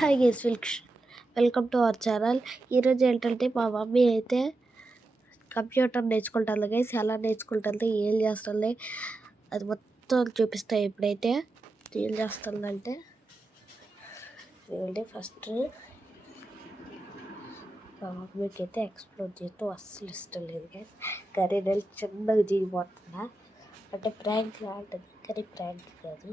Hi guys, welcome to our channel. ఈరోజు ఏంటంటే మా మమ్మీ అయితే కంప్యూటర్ నేర్చుకుంటుంది గైస్. ఎలా నేర్చుకుంటుంది, ఏం చేస్తుంది అది మొత్తం చూపిస్తాయి. ఇప్పుడైతే ఏం చేస్తుందంటే ఫస్ట్ మా మమ్మీకి అయితే ఎక్స్ప్లోర్ చేస్తూ అస్సలు ఇష్టం లేదు గైస్. కానీ నేను చిన్నగా దిగిపోతున్నా, అంటే ప్రాంక్ లాంటిది, కానీ ప్రాంక్ కాదు.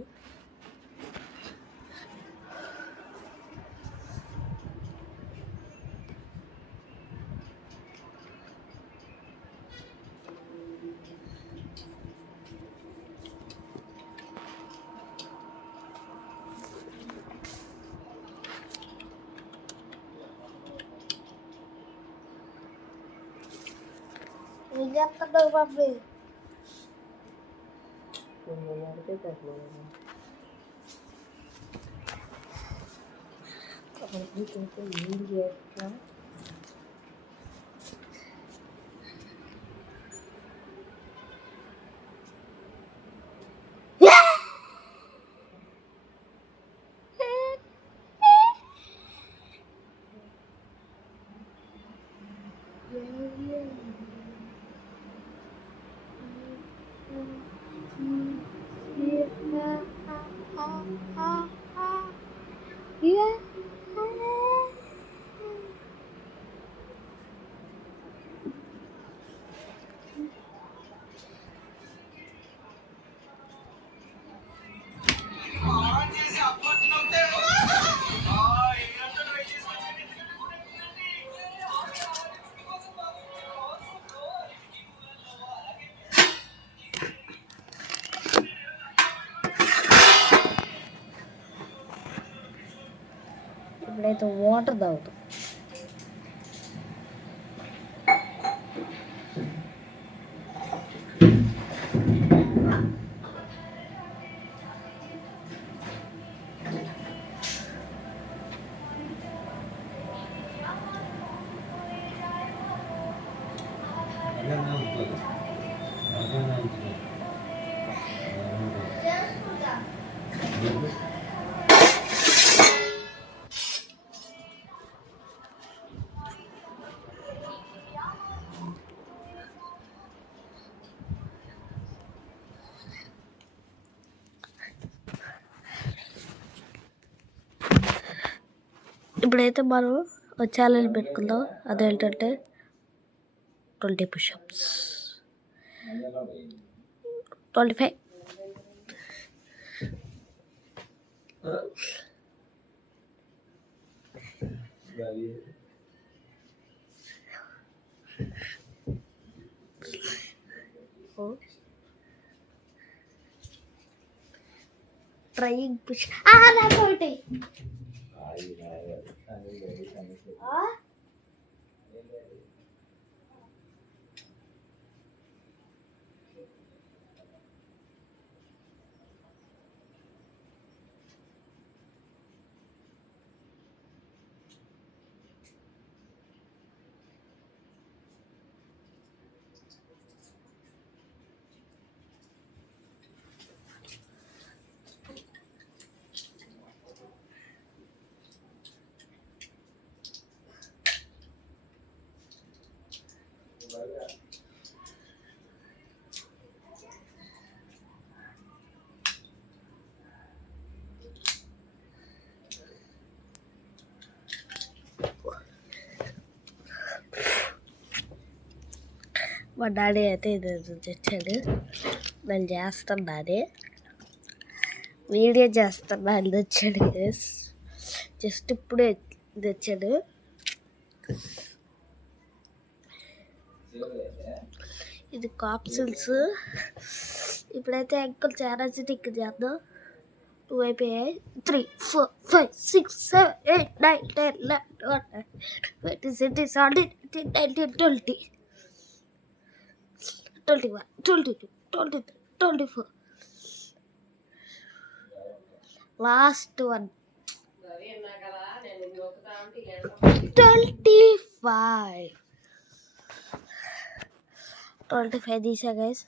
ఏం చేస్తున్నావు మమ్మీ? ఏం చేస్తా ఇప్పుడైతే వాటర్ తాగుతాం. ఇప్పుడైతే మనం ఒక ఛాలెంజ్ పెట్టుకుందాం. అదేంటంటే 20 పుషప్స్, 25. Trying push. ఒకటి మా డాడీ అయితే ఇది తెచ్చాడు. నేను చేస్తున్నాను, వీడియో చేస్తున్నా అని తెచ్చాడు. జస్ట్ ఇప్పుడే తెచ్చాడు. ఇది కాప్సిల్స్. ఇప్పుడైతే అంకుల్ చారాజిటిక్ చేద్దాం. 2 అయిపోయాయి. 3, 4, 5, 6, 7, 8, 9, 10, 11, 12, 13, 14, 15, 16, 17, 18, 19, 20, 21, 22, 23, 24. Last one 25. 25 తీసా గైస్.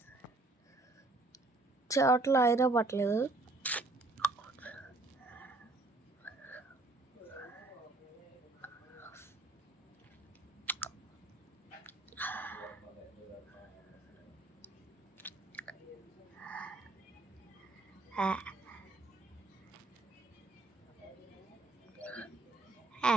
చోట్ల అయినా పట్టలేదు. ఆ, ఆ.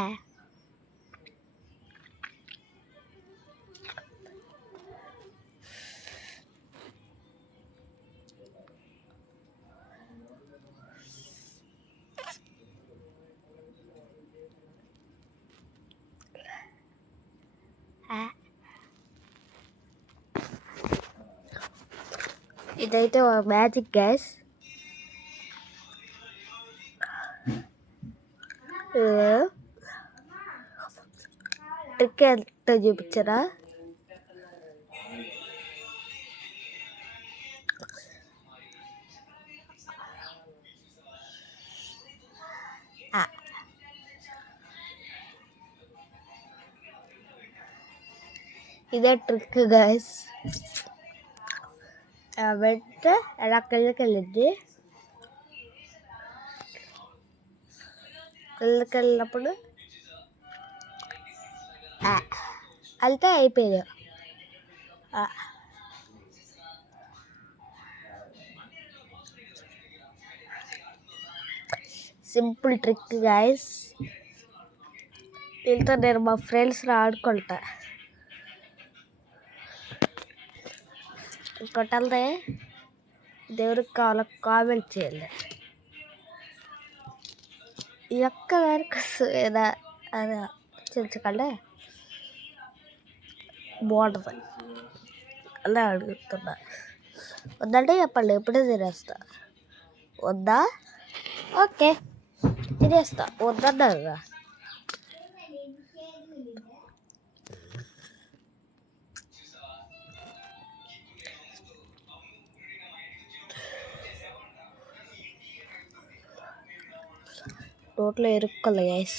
ఇదైతే ఒక మ్యాజిక్ గైస్. ట్రిక్ ఎంత చూపించరా? ఇదే ట్రిక్ గైస్. వెంటనే ఎలా కిందకెళ్ళింది. కిందకెళ్ళినప్పుడు వెళ్తే అయిపోయింది. Simple trick guys. దీంతో నేను మా ఫ్రెండ్స్ని ఆడుకుంటా. ఇంకోటల్దే దేవుడికి కావాలో కామెంట్ చేయండి. ఈ ఒక్క దానికి వస్తుందా అదే చెంచకండి బాగుంటుంది అలా అడుగుతున్నా. వద్దంటే చెప్పండి, ఎప్పుడే తినేస్తా. వద్దా? ఓకే తినేస్తా. వద్దన్నా కదా. నోట్లో ఇరుక్కోలే గైస్.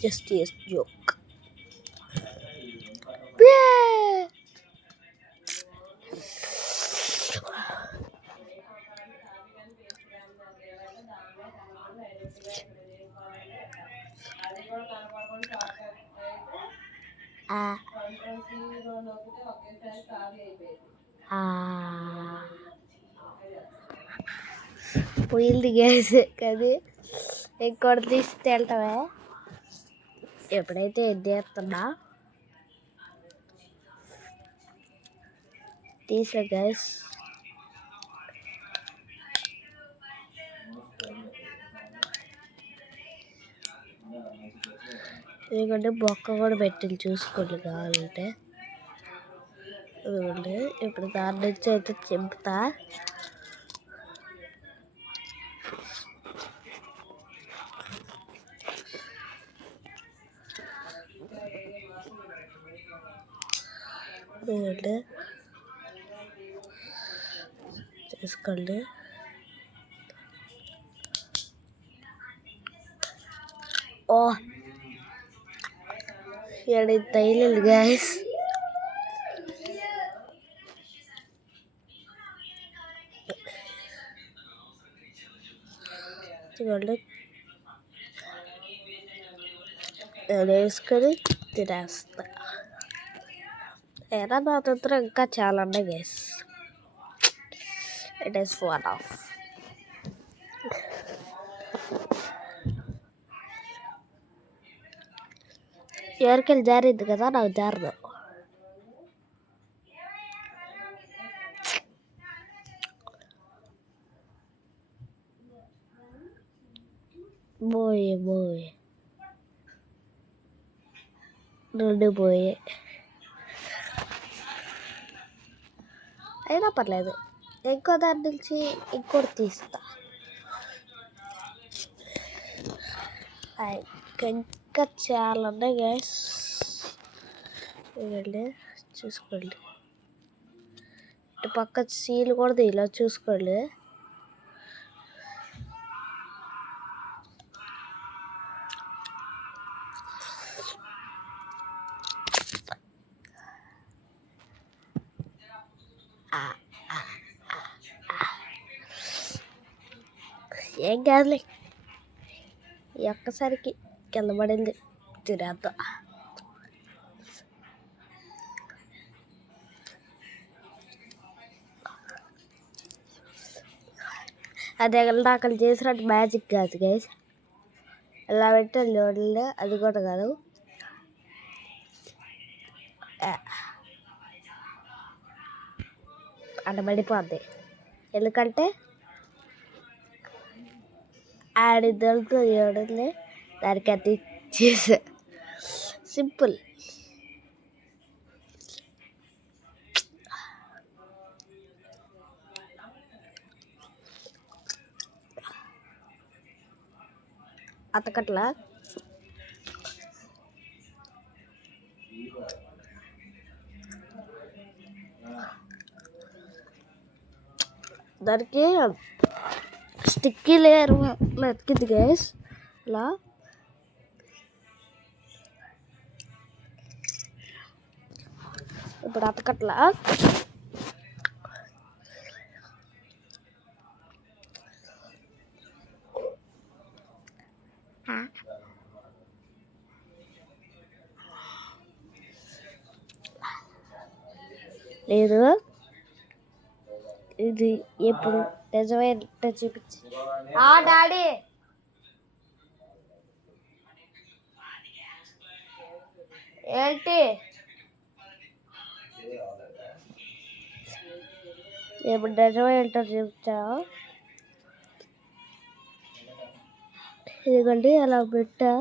Just a joke. పోయింది గ్యాస్ కానీ ఇంకోటి తీసి వెళ్తావే. ఎప్పుడైతే ఏం చేస్తున్నా తీసా గ్యాస్. ఎందుకంటే బొక్క కూడా పెట్టింది చూసుకోండి కావాలంటే. ఇప్పుడు దాని నుంచి అయితే చింపుతా. చేసుకోండి. ఓ ఇది తైలేదు గ్యాస్. చూడండి వేసుకొని తినేస్తా. ఏదో నా దగ్గర ఇంకా చాలా ఉన్నాయి guys. It is one of. ఎవరికెళ్ళి జారింది కదా, నాకు జారదు. పోయే రెండు పోయే. అయినా పర్లేదు, ఇంకో దాని నుంచి ఇంకోటి తీస్తా. ఇంకా చాలా ఉన్నాయి గైస్, వెళ్ళి చూసుకోండి. ఇటు పక్క సీల్ కూడా ఇలా చూసుకోండి. ఏం కాదులే, ఈ ఒక్కసారికి కింద పడింది, తినేద్దాం. అదే అక్కడ చేసినట్టు మ్యాజిక్ కాదు గైస్, ఇలా పెట్టాలి చూడండి, అది కూడా కాదు. అక్కడ పడిపోద్ది, ఎందుకంటే ఆడిద్దరితో చూడండి, దానికి అది చేసా. సింపుల్. అతకట్లా దానికి స్టిక్కీ లేయర్ మెతికింది గైస్. ఇలా ఇప్పుడు అతకట్లా లేదు, ఇది ఎప్పుడు నిజమైన చూపించి. డాడీ ఏంటి ఎప్పుడు నిజమేంటో చూపించా. ఇదిగోండి అలా పెట్టా,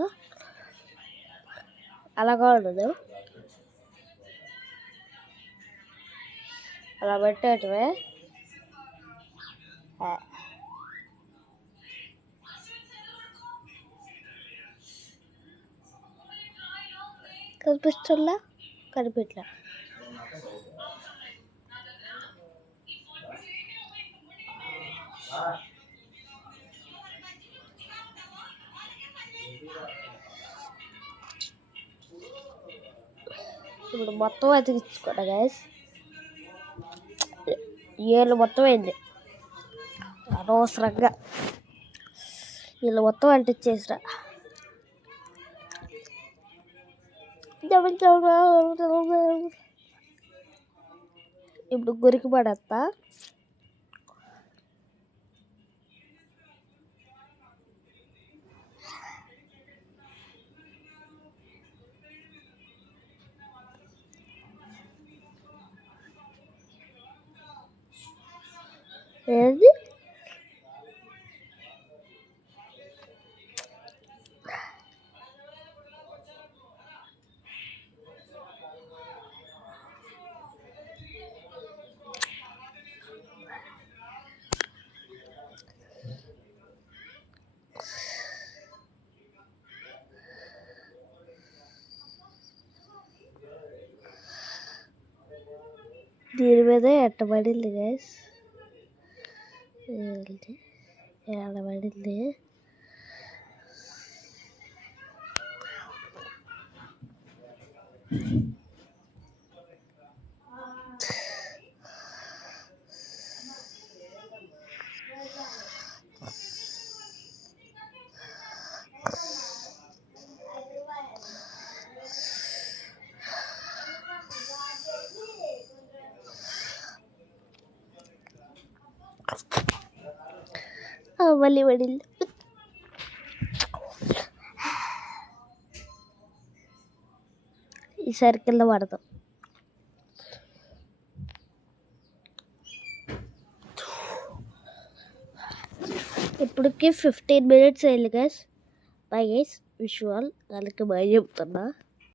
అలాగా ఉండదు, అలా పెట్టేటమే. కనిపిస్తుందా? కనిపించలే. ఇప్పుడు మొత్తం అతికించుకోండి గైస్. ఏళ్ళు మొత్తం అయింది అనవసరంగా, వీళ్ళు మొత్తం అంటించేసిరా. ఇప్పుడు గురికి పడేస్తా. ఏది దీని మీద ఎట్టబడింది గైస్, ఎడబడింది. మళ్ళీ పడింది. ఈసారి కింద పడతాం. ఇప్పటికి 15 minutes అయింది గైస్. బై గైస్, విషువల్ వాళ్ళకి బాయ్ చెప్తున్నా.